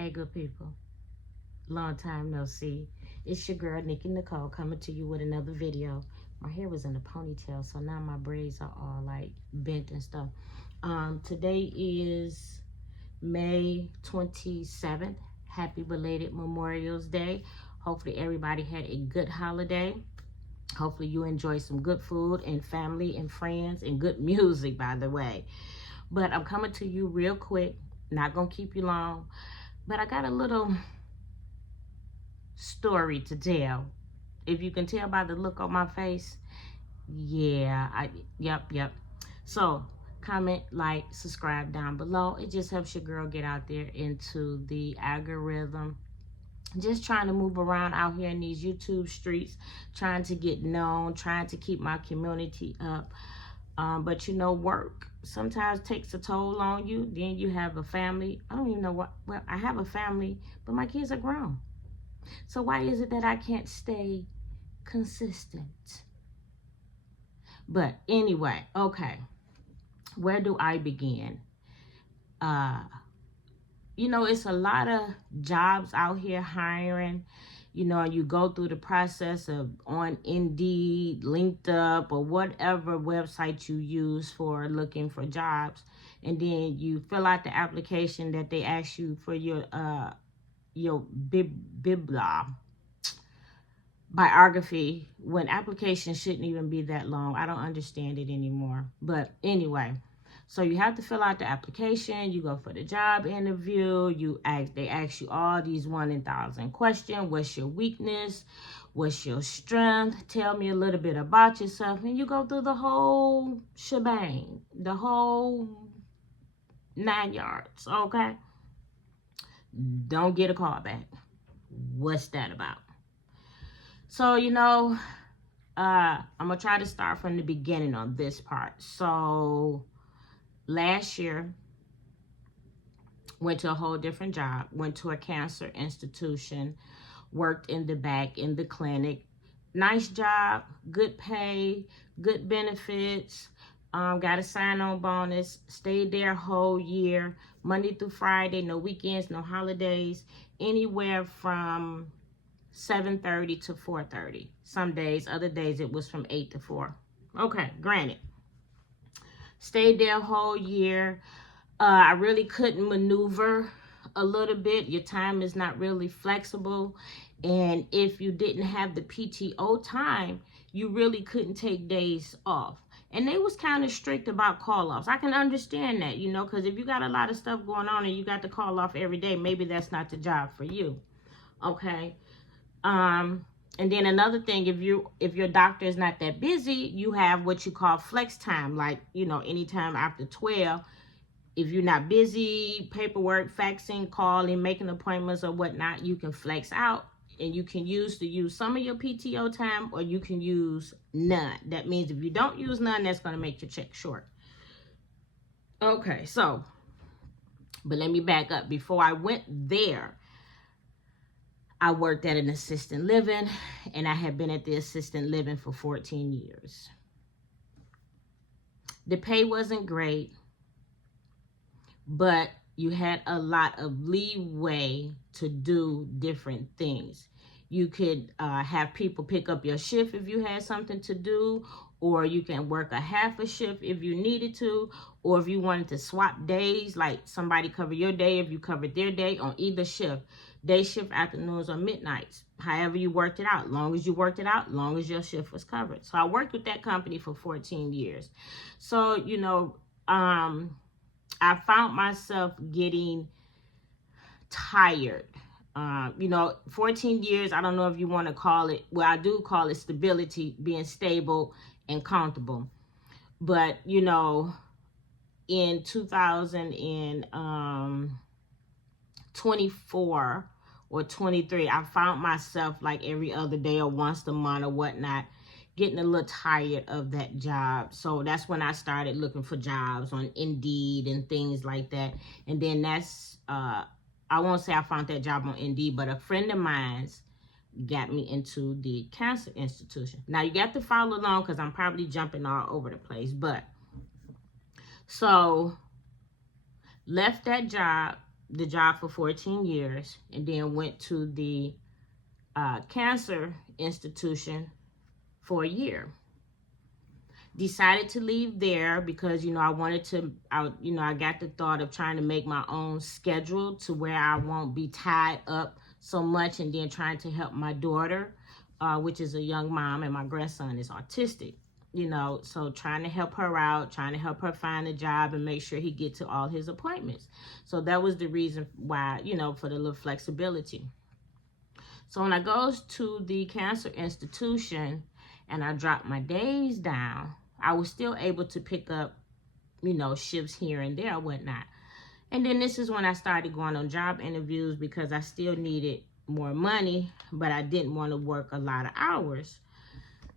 Hey, good people. Long time no see. It's your girl, Nikki Nicole, coming to you with another video. My hair was in a ponytail, so now my braids are all like bent and stuff. Today is May 27th. Happy belated Memorial's Day. Hopefully everybody had a good holiday. Hopefully you enjoy some good food and family and friends and good music, by the way. But I'm coming to you real quick. Not gonna keep you long. But I got a little story to tell. If you can tell by the look on my face, yeah, yep. So comment, like, subscribe down below. It just helps your girl get out there into the algorithm. Just trying to move around out here in these YouTube streets, trying to get known, trying to keep my community up. But you know, work sometimes takes a toll on you. Then you have a family. I don't even know what, well, I have a family, but my kids are grown. So why is it that I can't stay consistent? But anyway, okay, where do I begin? You know, it's a lot of jobs out here hiring. You know, you go through the process of on Indeed, LinkedIn, or whatever website you use for looking for jobs, and then you fill out the application that they ask you for your biography, when applications shouldn't even be that long. I don't understand it anymore. But anyway, so you have to fill out the application. You go for the job interview. They ask you all these 1 in 1,000 questions. What's your weakness? What's your strength? Tell me a little bit about yourself. And you go through the whole shebang, the whole 9 yards. Okay. Don't get a call back. What's that about? So, you know, I'm going to try to start from the beginning on this part. So, last year, went to a whole different job. Went to a cancer institution. Worked in the back, in the clinic. Nice job, good pay, good benefits. Got a sign-on bonus. Stayed there a whole year. Monday through Friday, no weekends, no holidays. Anywhere from 7:30 to 4:30. Some days, other days it was from 8 to 4. Okay, granted. Stayed there a whole year. I really couldn't maneuver a little bit. Your time is not really flexible. And if you didn't have the PTO time, you really couldn't take days off. And they was kind of strict about call-offs. I can understand that, you know, because if you got a lot of stuff going on and you got to call off every day, maybe that's not the job for you. Okay. And then another thing, if your doctor is not that busy, you have what you call flex time, like, you know, anytime after 12. If you're not busy, paperwork, faxing, calling, making appointments or whatnot, you can flex out, and you can use some of your PTO time, or you can use none. That means if you don't use none, that's going to make your check short. Okay, so, but let me back up. Before I went there, I worked at an assisted living, and I had been at the assisted living for 14 years. The pay wasn't great, but you had a lot of leeway to do different things. You could have people pick up your shift if you had something to do, or you can work a half a shift if you needed to, or if you wanted to swap days, like somebody cover your day if you covered their day on either shift. Day shift, afternoons, or midnights. However you worked it out. Long as you worked it out, long as your shift was covered. So I worked with that company for 14 years. So, you know, I found myself getting tired. You know, 14 years, I don't know if you want to call it, well, I do call it stability, being stable and comfortable. But, you know, in 2024 or 23, I found myself like every other day or once a month or whatnot, getting a little tired of that job. So that's when I started looking for jobs on Indeed and things like that. And then that's, I won't say I found that job on Indeed, but a friend of mine's got me into the cancer institution. Now you got to follow along because I'm probably jumping all over the place. But so left that job, the job for 14 years and then went to the cancer institution for a year. Decided to leave there because, you know, I wanted to, I got the thought of trying to make my own schedule to where I won't be tied up so much, and then trying to help my daughter, which is a young mom, and my grandson is autistic, you know, so trying to help her out, trying to help her find a job and make sure he get to all his appointments. So that was the reason why, you know, for the little flexibility. So when I goes to the cancer institution and I dropped my days down, I was still able to pick up, you know, shifts here and there, whatnot. And then this is when I started going on job interviews because I still needed more money, but I didn't want to work a lot of hours.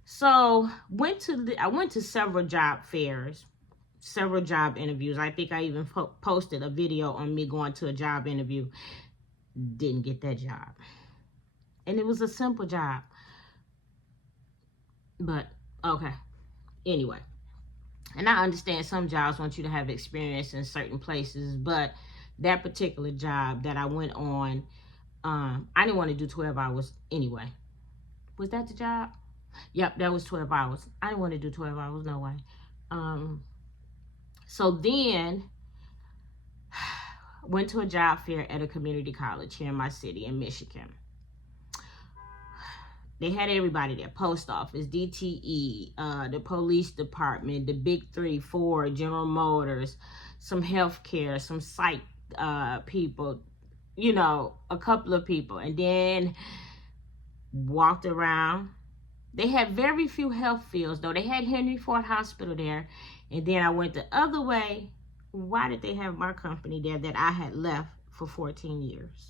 So I went to several job fairs, several job interviews. I think I even posted a video on me going to a job interview. Didn't get that job. And it was a simple job. But, okay. Anyway. And I understand some jobs want you to have experience in certain places, but that particular job that I went on, I didn't want to do 12 hours anyway. Was that the job? Yep, that was 12 hours. I didn't want to do 12 hours, no way. So then, went to a job fair at a community college here in my city in Michigan. They had everybody there, post office, DTE, the police department, the big 3, 4, General Motors, some healthcare, some psych people, you know, a couple of people. And then walked around. They had very few health fields, though. They had Henry Ford Hospital there. And then I went the other way. Why did they have my company there that I had left for 14 years?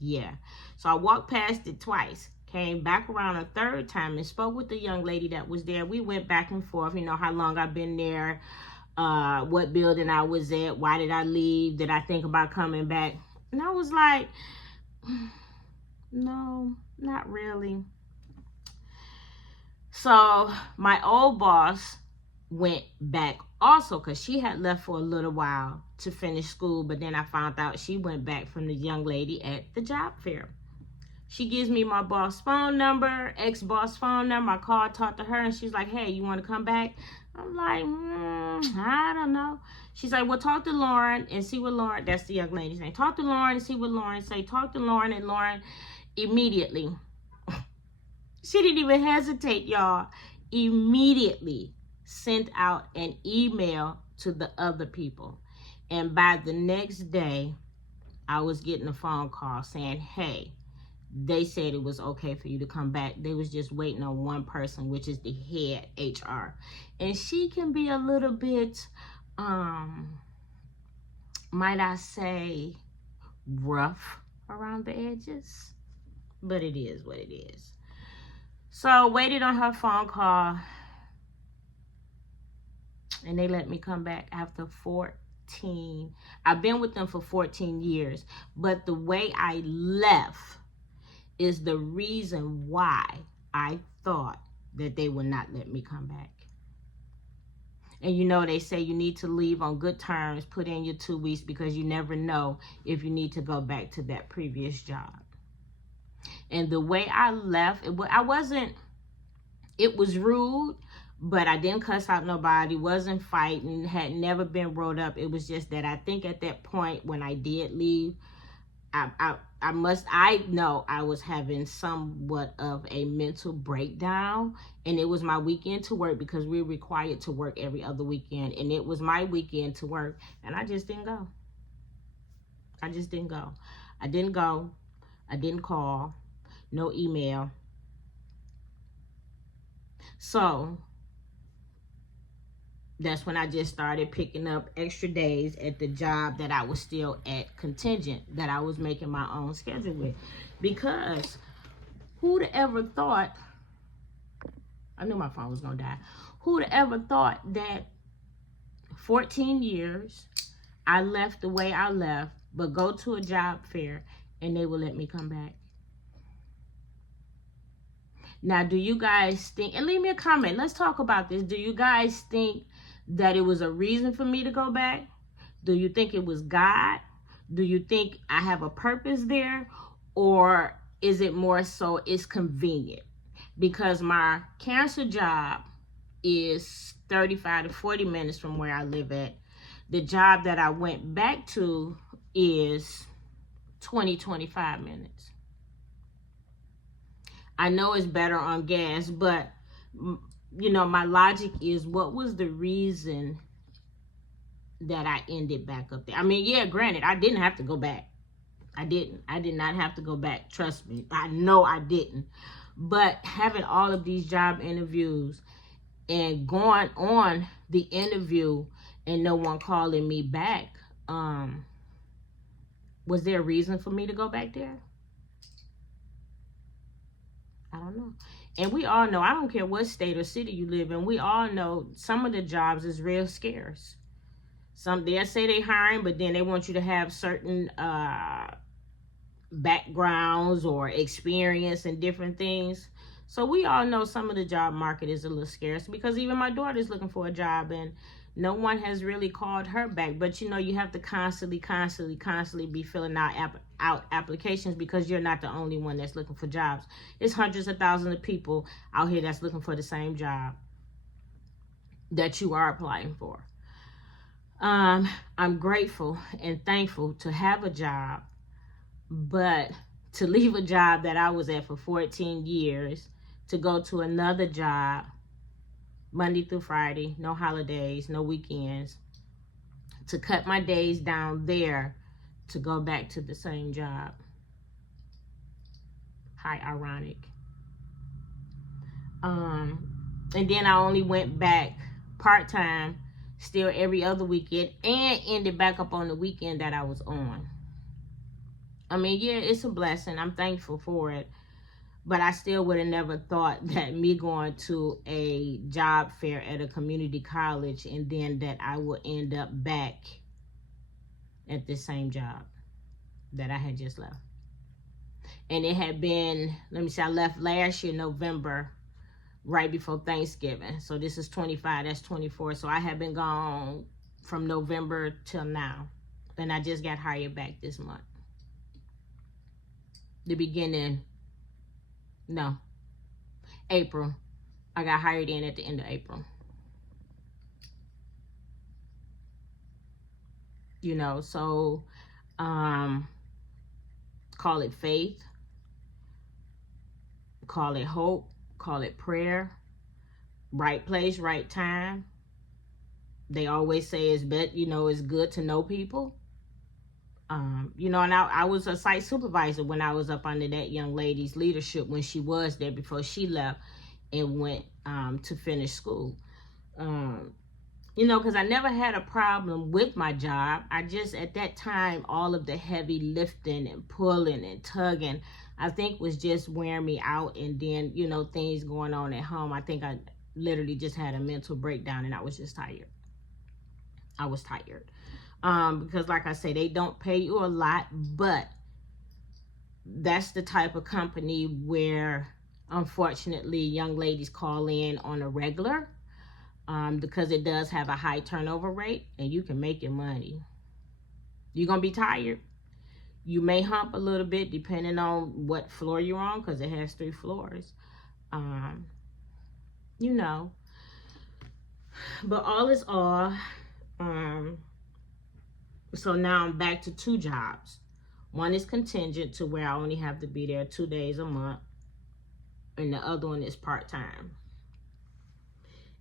Yeah. So I walked past it twice, came back around a third time and spoke with the young lady that was there. We went back and forth, you know, how long I've been there, what building I was at, why did I leave, did I think about coming back? And I was like, no, not really. So my old boss went back also because she had left for a little while to finish school, but then I found out she went back from the young lady at the job fair. She gives me my boss phone number, ex-boss phone number. I called, talked to her, and she's like, hey, you want to come back? I'm like, I don't know. She's like, well, talk to Lauren and see what Lauren, that's the young lady's name. Talk to Lauren and see what Lauren say. Talk to Lauren, and Lauren immediately, she didn't even hesitate, y'all, immediately sent out an email to the other people. And by the next day, I was getting a phone call saying, hey, they said it was okay for you to come back. They was just waiting on one person, which is the head HR. And she can be a little bit, might I say, rough around the edges. But it is what it is. So waited on her phone call. And they let me come back after 14. I've been with them for 14 years. But the way I left is the reason why I thought that they would not let me come back. And you know, they say you need to leave on good terms, put in your 2 weeks, because you never know if you need to go back to that previous job. And the way I left, it was rude, but I didn't cuss out nobody, wasn't fighting, had never been rolled up. It was just that I think at that point when I did leave, I know I was having somewhat of a mental breakdown, and it was my weekend to work because we're required to work every other weekend, and it was my weekend to work, and I just didn't go. I just didn't go. I didn't go. I didn't call. No email. So that's when I just started picking up extra days at the job that I was still at contingent, that I was making my own schedule with. Because who'd ever thought, I knew my phone was gonna die. Who'd ever thought that 14 years, I left the way I left, but go to a job fair and they will let me come back? Now, do you guys think, and leave me a comment, let's talk about this. Do you guys think that it was a reason for me to go back? Do you think it was God? Do you think I have a purpose there? Or is it more so it's convenient? Because my cancer job is 35 to 40 minutes from where I live at. The job that I went back to is 25 minutes. I know it's better on gas, but you know, my logic is, what was the reason that I ended back up there? I mean, yeah, granted, I didn't have to go back. I did not have to go back. Trust me. I know I didn't. But having all of these job interviews and going on the interview and no one calling me back, was there a reason for me to go back there? I don't know. And we all know, I don't care what state or city you live in, we all know some of the jobs is real scarce. Some, they'll say they hiring, but then they want you to have certain backgrounds or experience and different things. So we all know some of the job market is a little scarce, because even my daughter's looking for a job and no one has really called her back. But you know, you have to constantly be filling out applications, because you're not the only one that's looking for jobs. It's hundreds of thousands of people out here that's looking for the same job that you are applying for. I'm grateful and thankful to have a job, but to leave a job that I was at for 14 years to go to another job Monday through Friday, no holidays, no weekends, to cut my days down there to go back to the same job. How ironic. And then I only went back part-time, still every other weekend, and ended back up on the weekend that I was on. I mean, yeah, it's a blessing. I'm thankful for it. But I still would have never thought that me going to a job fair at a community college and then that I would end up back at the same job that I had just left. And it had been, let me see, I left last year, November, right before Thanksgiving. So this is 25, that's 24. So I had been gone from November till now. And I just got hired back this month. The beginning, no, April. I got hired in at the end of April. You know, so call it faith, call it hope, call it prayer, right place, right time. They always say it's it's good to know people. You know, and I was a site supervisor when I was up under that young lady's leadership when she was there before she left and went to finish school. You know, because I never had a problem with my job. I just, at that time, all of the heavy lifting and pulling and tugging, I think was just wearing me out. And then, you know, things going on at home. I think I literally just had a mental breakdown and I was just tired. I was tired. Because like I say, they don't pay you a lot, but that's the type of company where, unfortunately, young ladies call in on a regular, because it does have a high turnover rate and you can make your money. You're going to be tired. You may hump a little bit depending on what floor you're on, because it has 3 floors. You know, but all is all, so now I'm back to 2 jobs. One is contingent to where I only have to be there 2 days a month. And the other one is part-time.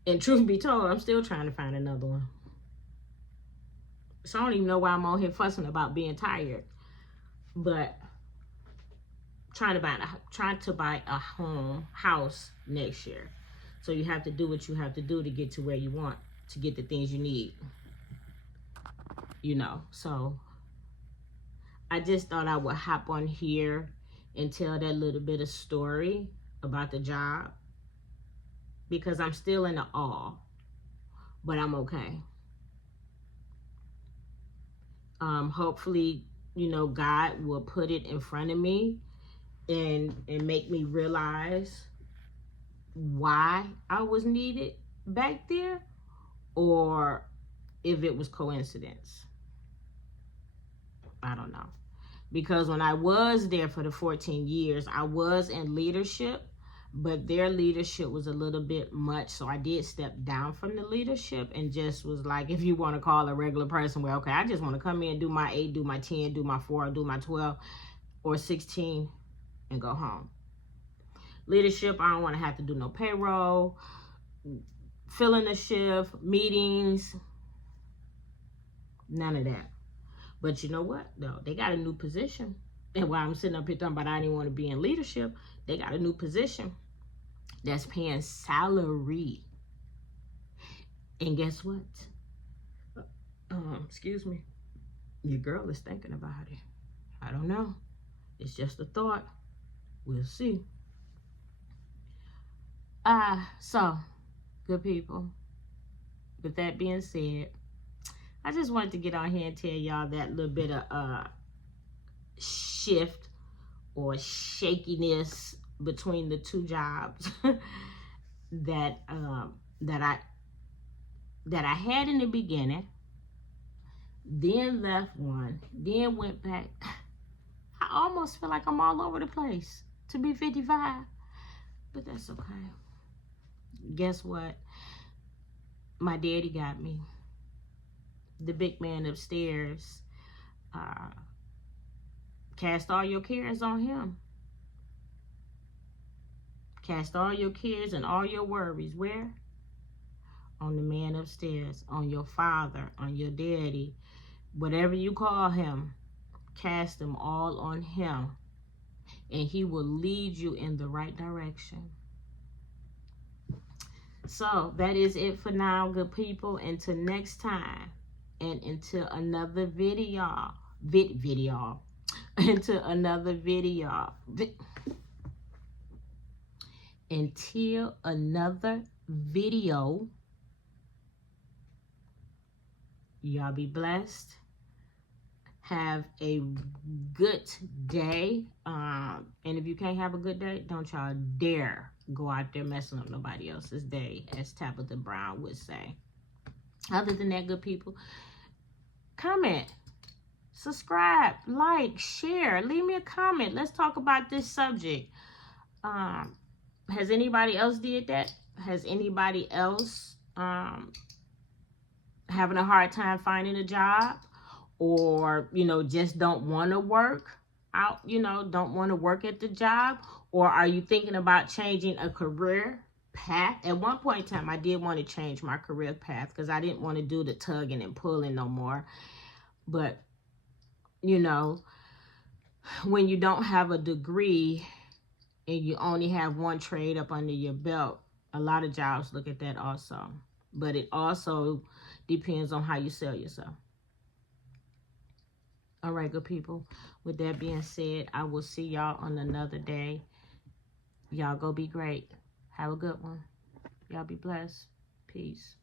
And truth be told, I'm still trying to find another one. So I don't even know why I'm on here fussing about being tired. But trying to buy a house next year. So you have to do what you have to do to get to where you want, to get the things you need. You know, so I just thought I would hop on here and tell that little bit of story about the job, because I'm still in the awe, but I'm okay. Hopefully, you know, God will put it in front of me and make me realize why I was needed back there, or if it was coincidence. I don't know. Because when I was there for the 14 years, I was in leadership, but their leadership was a little bit much. So I did step down from the leadership and just was like, if you want to call a regular person, well, okay, I just want to come in, do my 8, do my 10, do my 4, do my 12 or 16 and go home. Leadership, I don't want to have to do no payroll, filling the shift, meetings, none of that. But you know what, though? They got a new position. And while I'm sitting up here talking about I didn't want to be in leadership, they got a new position that's paying salary. And guess what? Excuse me. Your girl is thinking about it. I don't know. It's just a thought. We'll see. So, good people. With that being said, I just wanted to get on here and tell y'all that little bit of shift or shakiness between the two jobs that I had in the beginning, then left one, then went back. I almost feel like I'm all over the place to be 55, but that's okay. Guess what? My daddy got me. The big man upstairs, cast all your cares on him. Cast all your cares and all your worries. Where? On the man upstairs, on your father, on your daddy, whatever you call him. Cast them all on him, and he will lead you in the right direction. So that is it for now, good people. Until next time. And until another video, until another video, until another video, y'all be blessed. Have a good day. And if you can't have a good day, don't y'all dare go out there messing up nobody else's day, as Tabitha Brown would say. Other than that, good people, comment, subscribe, like, share, leave me a comment. Let's talk about this subject. Has anybody else did that? Has anybody else having a hard time finding a job, or just don't want to work out, don't want to work at the job? Or are you thinking about changing a career path? At one point in time, I did want to change my career path because I didn't want to do the tugging and pulling no more. But, when you don't have a degree and you only have one trade up under your belt, a lot of jobs look at that also. But it also depends on how you sell yourself. All right, good people. With that being said, I will see y'all on another day. Y'all go be great. Have a good one. Y'all be blessed. Peace.